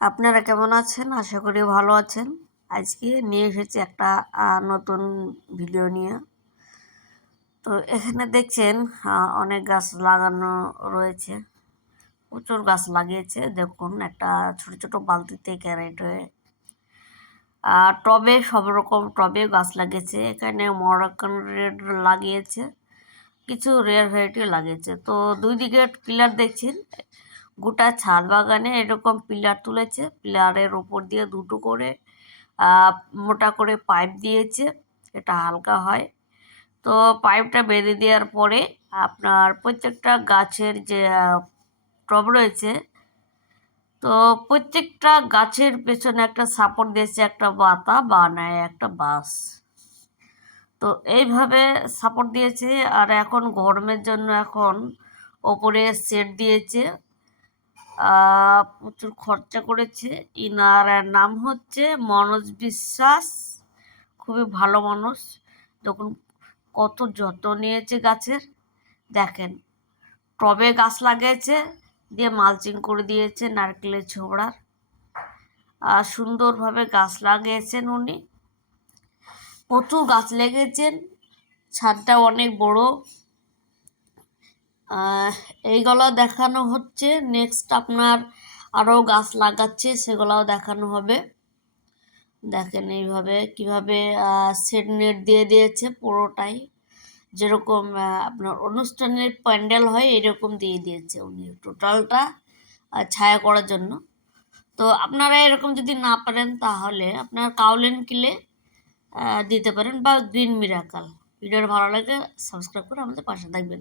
আপনারা কেমন আছেন? আশা করি ভালো আছেন। আজকে নিয়ে এসেছি একটা নতুন ভিডিও নিয়ে। তো এখানে দেখছেন অনেক গাছ লাগানো রয়েছে। প্রচুর গাছ লাগিয়েছে। দেখুন, একটা ছোট ছোট বালতিতে ক্যারেট হয়ে। টবে সব রকম টবে গাছ লাগিয়েছে। এখানে মরাক্কান রেড লাগিয়েছে। কিছু রেয়ার ভ্যারাইটি লাগিয়েছে। তো দুই দিকে পিলার দেখছেন। গোটা ছাদ বাগানে এরকম পিলার তুলেছে। পিলারের ওপর দিয়ে দুটো করে মোটা করে পাইপ দিয়েছে। এটা হালকা হয়। তো পাইপটা বেঁধে দেওয়ার পরে আপনার প্রত্যেকটা গাছের যে টব রয়েছে, তো প্রত্যেকটা গাছের পেছনে একটা সাপোর্ট দিয়েছে, একটা বাতা বা নেয়, একটা বাঁশ। তো এইভাবে সাপোর্ট দিয়েছে। আর এখন গরমের জন্য এখন ওপরে সেট দিয়েছে। প্রচুর খরচা করেছে। ইনার নাম হচ্ছে মনোজ বিশ্বাস। খুবই ভালো মানুষ। দেখুন, কত যত্ন নিয়েছে গাছের। দেখেন, টবে গাছ লাগিয়েছে, দিয়ে মালচিং করে দিয়েছে নারকেলের ছোবড়ার। আর সুন্দরভাবে গাছ লাগিয়েছেন উনি। প্রচুর গাছ লেগেছেন। ছাদটা অনেক বড়। এইগুলো দেখানো হচ্ছে। নেক্সট আপনার আরও গাছ লাগাচ্ছে, সেগুলাও দেখানো হবে। দেখেন এইভাবে কীভাবে সেট নেট দিয়ে দিয়েছে পুরোটাই। যেরকম আপনার অনুষ্ঠানের প্যান্ডেল হয় এরকম দিয়ে দিয়েছে উনি টোটালটা ছায়া করার জন্য। তো আপনারা এরকম যদি না পারেন, তাহলে আপনার কাউলেন কিলে দিতে পারেন বা গ্রিন মিরাকাল। ভিডিওটা ভালো লাগে সাবস্ক্রাইব করে আমাদের পাশে থাকবেন।